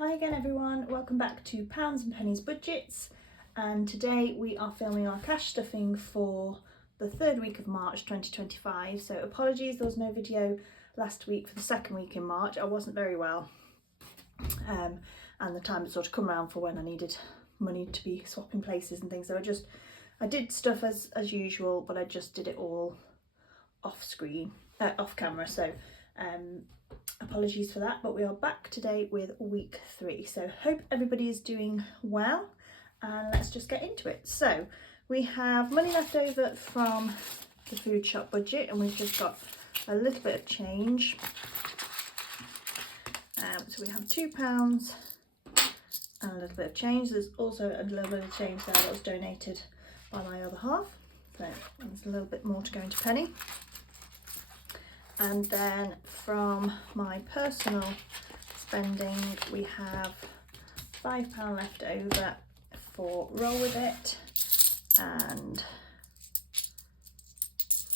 Hi again everyone, welcome back to Pounds and Pennies Budgets, and today we are filming our cash stuffing for the third week of March 2025. So apologies there was no video last week for the second week in March. I wasn't very well and the time had sort of come around for when I needed money to be swapping places and things, so I did stuff as usual, but I just did it all off camera, so apologies for that, but we are back today with week 3. So hope everybody is doing well, and let's just get into it. So we have money left over from the food shop budget, and we've just got a little bit of change. So we have £2 and a little bit of change. There's also a little bit of change there that was donated by my other half, so there's a little bit more to go into Penny. And then from my personal spending, we have £5 left over for Roll With It and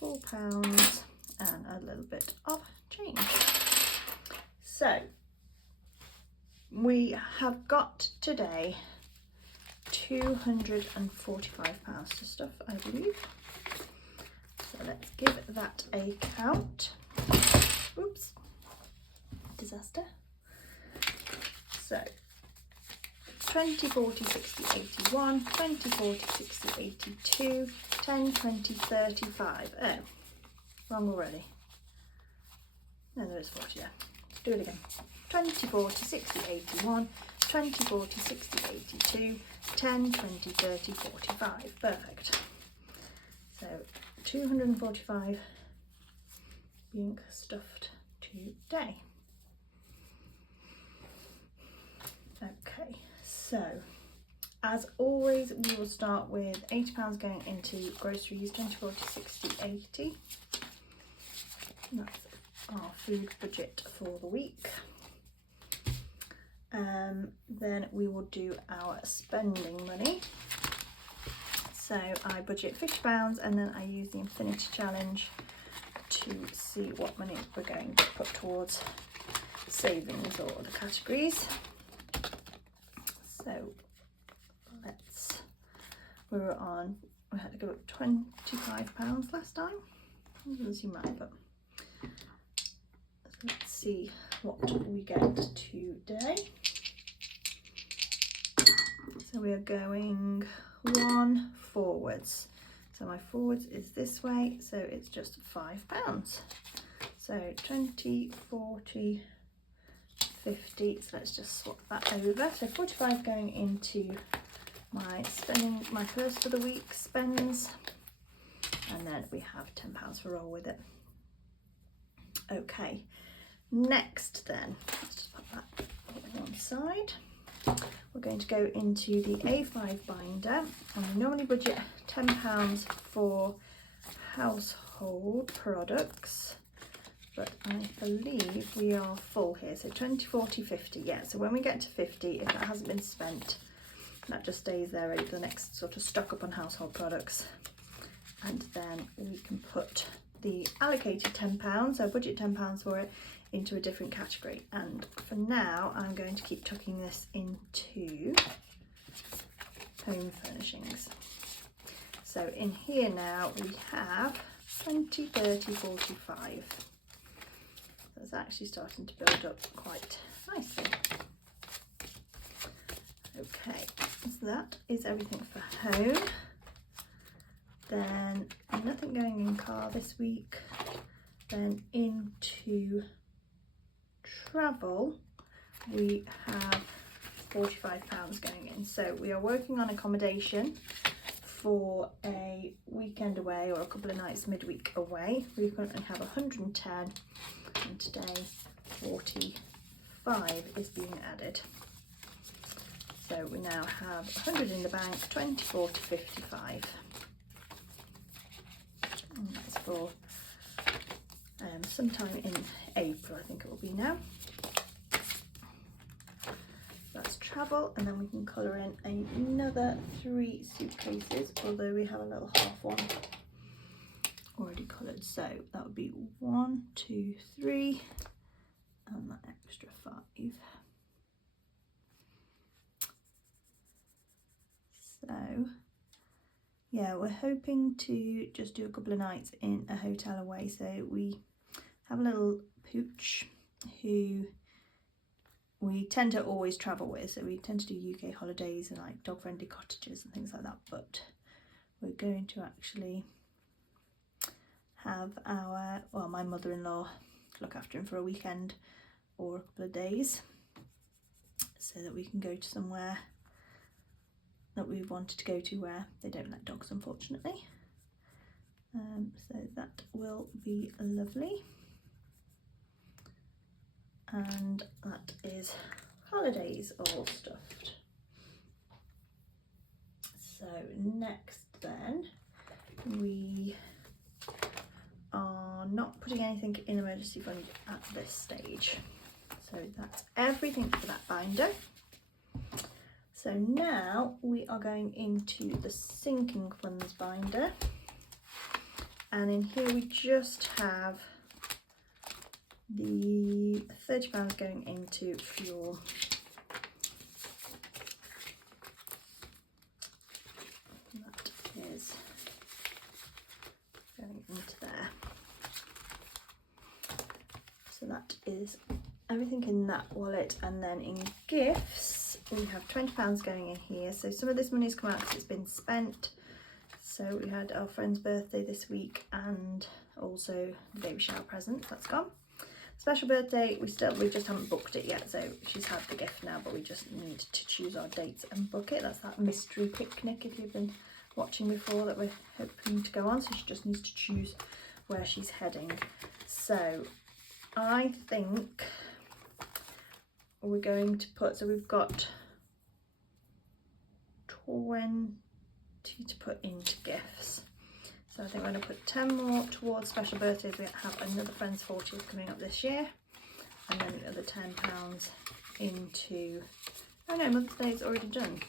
£4 and a little bit of change. So we have got today £245 to stuff, I believe. So let's give that a count. Oops, disaster. So 20, 40, 60, 81, 20, 40, 60, 82, 10, 20, 35. Oh, wrong already. No, there is 40, yeah. Let's do it again. 20, 40, 60, 81, 20, 40, 60, 82, 10, 20, 30, 45. Perfect. So 245 being stuffed today. Okay, so as always we will start with £80 going into groceries, 20, 40, 60, 80. That's our food budget for the week. Then we will do our spending money. So I budget £50 and then I use the Infinity Challenge to see what money we're going to put towards savings or other categories. So we had to go up £25 last time. It doesn't seem right, but let's see what we get today. So we are going 1 forwards. So my forwards is this way, so it's just £5. So 20, 40, 50, so let's just swap that over. So 45 going into my spending, my first of the week spends, and then we have £10 for Roll With It. Okay, next then, let's just put that on one side. We're going to go into the A5 binder, and we normally budget £10 for household products, but I believe we are full here, so 20, 40, 50, yeah, so when we get to 50, if that hasn't been spent, that just stays there ready for the next sort of stock up on household products, and then we can put the allocated £10, so budget £10 for it, into a different category. And for now I'm going to keep tucking this into home furnishings. So in here now we have 20, 30, 45. So it's actually starting to build up quite nicely. Okay, so that is everything for home. Then nothing going in car this week. Then into travel we have £45 going in. So we are working on accommodation for a weekend away or a couple of nights midweek away. We currently have 110 and today 45 is being added. So we now have 100 in the bank, 24 to 55. And that's for sometime in April, I think it will be now. That's travel, and then we can colour in another 3 suitcases, although we have a little half one already coloured. So that would be 1, 2, 3, and that extra 5. So yeah, we're hoping to just do a couple of nights in a hotel away. So we have a little pooch who we tend to always travel with, so we tend to do UK holidays and like dog friendly cottages and things like that, but we're going to actually have our, well, my mother-in-law look after him for a weekend or a couple of days so that we can go to somewhere that we've wanted to go to where they don't let dogs, unfortunately. So that will be lovely. And that is holidays all stuffed. So next then, we are not putting anything in emergency fund at this stage. So that's everything for that binder. So now we are going into the sinking funds binder, and in here we just have the £30 going into fuel. That is going into there. So that is everything in that wallet, and then in gifts we have £20 going in here. So some of this money's come out because it's been spent. So we had our friend's birthday this week and also the baby shower present, that's gone. Special birthday, we just haven't booked it yet, so she's had the gift now, but we just need to choose our dates and book it. That's that mystery picnic, if you've been watching before, that we're hoping to go on, so she just needs to choose where she's heading. So I think we're going to put, so we've got 20 to put into gifts. So I think we're going to put 10 more towards special birthdays. We have another friend's 40th coming up this year, and then the other £10 into, oh no, Mother's Day is already done.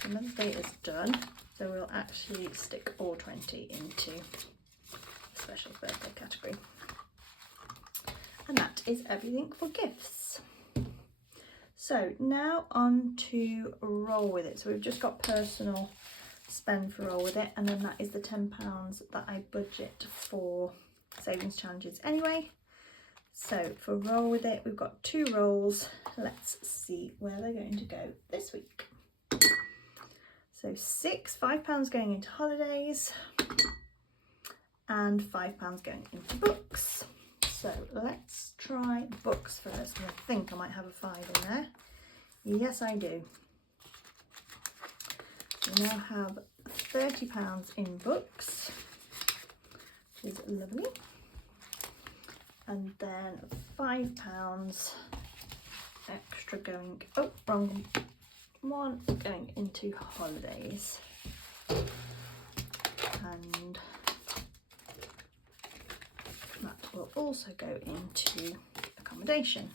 So Mother's Day is done, so we'll actually stick all 20 into the special birthday category. And that is everything for gifts. So now on to roll with it. So we've just got personal spend for roll with it, and then that is the £10 that I budget for savings challenges anyway. So for roll with it, we've got 2 rolls. Let's see where they're going to go this week. So £5 going into holidays and £5 going into books. So let's try books first, and I think I might have a 5 in there. Yes, I do. We now have £30 in books, which is lovely, and then £5 extra going, oh, wrong one, going into holidays, and that will also go into accommodation.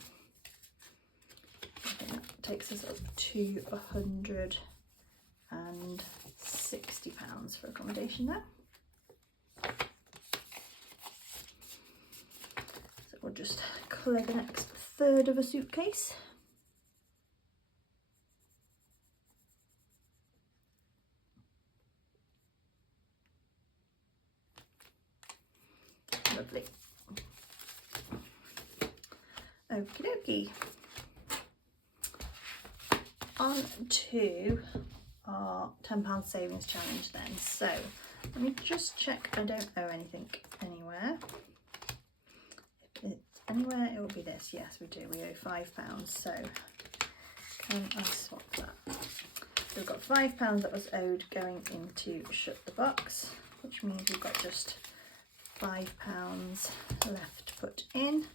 I think that takes us up to £160 for accommodation there. So we'll just clear the next third of a suitcase. Lovely. Okie dokie. On to our £10 savings challenge then. So let me just check I don't owe anything anywhere. If it's anywhere, it will be this. Yes, we do. We owe £5. So can I swap that? So we've got £5 that was owed going into Shut the Box, which means we've got just £5 left to put in,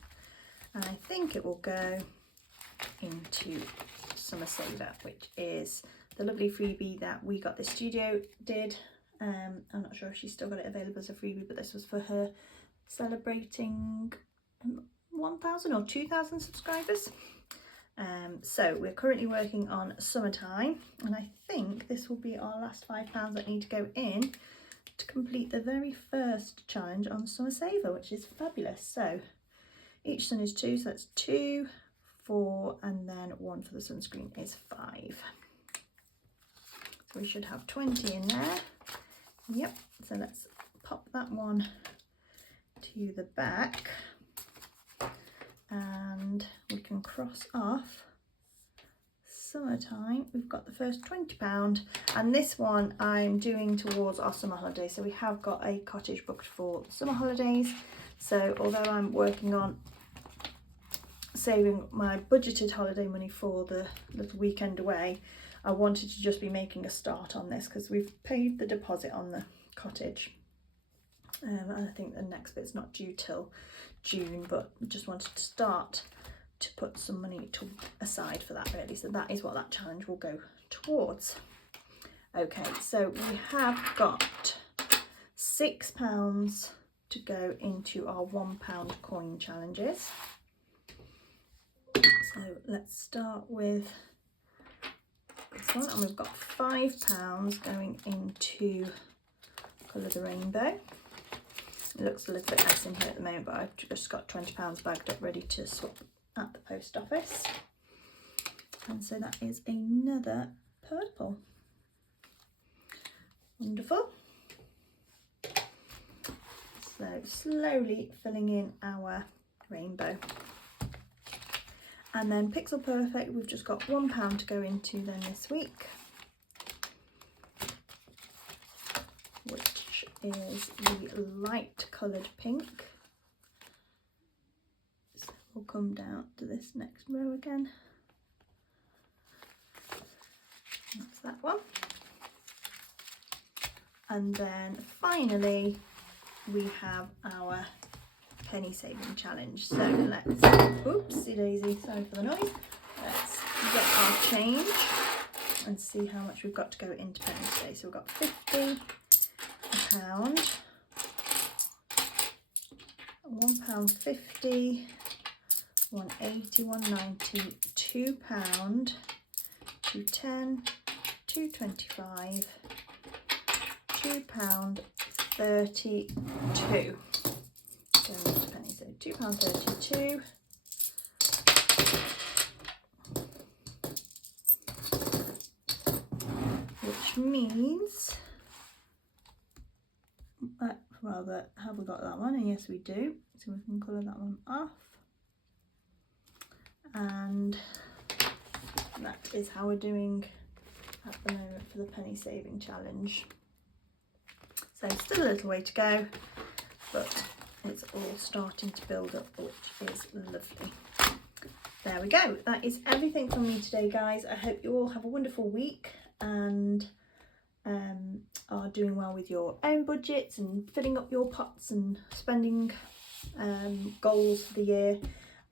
and I think it will go into Summer Saver, which is the lovely freebie that We Got This Studio did. I'm not sure if she's still got it available as a freebie, but this was for her celebrating 1,000 or 2,000 subscribers. So we're currently working on Summertime, and I think this will be our last £5 that need to go in to complete the very first challenge on Summer Saver, which is fabulous. So each sun is 2, so that's 2, 4, and then 1 for the sunscreen is 5. we should have 20 in there. Yep, so let's pop that one to the back, and we can cross off summertime. We've got the first £20, and this one I'm doing towards our summer holiday. So we have got a cottage booked for the summer holidays. So although I'm working on saving my budgeted holiday money for the little weekend away, I wanted to just be making a start on this because we've paid the deposit on the cottage, and I think the next bit's not due till June, but just wanted to start to put some money aside for that really. So that is what that challenge will go towards. Okay, so we have got £6 to go into our £1 coin challenges. So let's start with this one, and we've got £5 going into Colour the Rainbow. It looks a little bit less in here at the moment, but I've just got £20 bagged up ready to swap at the post office. And so that is another purple. Wonderful. So slowly filling in our rainbow. And then Pixel Perfect, we've just got £1 to go into then this week, which is the light coloured pink. So we'll come down to this next row again. That's that one. And then finally we have our penny saving challenge. So let's, oopsie daisy, sorry for the noise. Let's get our change and see how much we've got to go into pennies today. So we've got 50, £1, £1.50, £1.80, £1.90, £2, £2.10, £2.25, £2.32. Going into pennies, so £2.32. Which means, rather, have we got that one? And yes, we do. So we can colour that one off. And that is how we're doing at the moment for the penny saving challenge. So still a little way to go, but it's all starting to build up, which is lovely. There we go. That is everything from me today, guys. I hope you all have a wonderful week and are doing well with your own budgets and filling up your pots and spending goals for the year.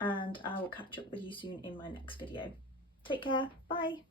And I will catch up with you soon in my next video. Take care. Bye.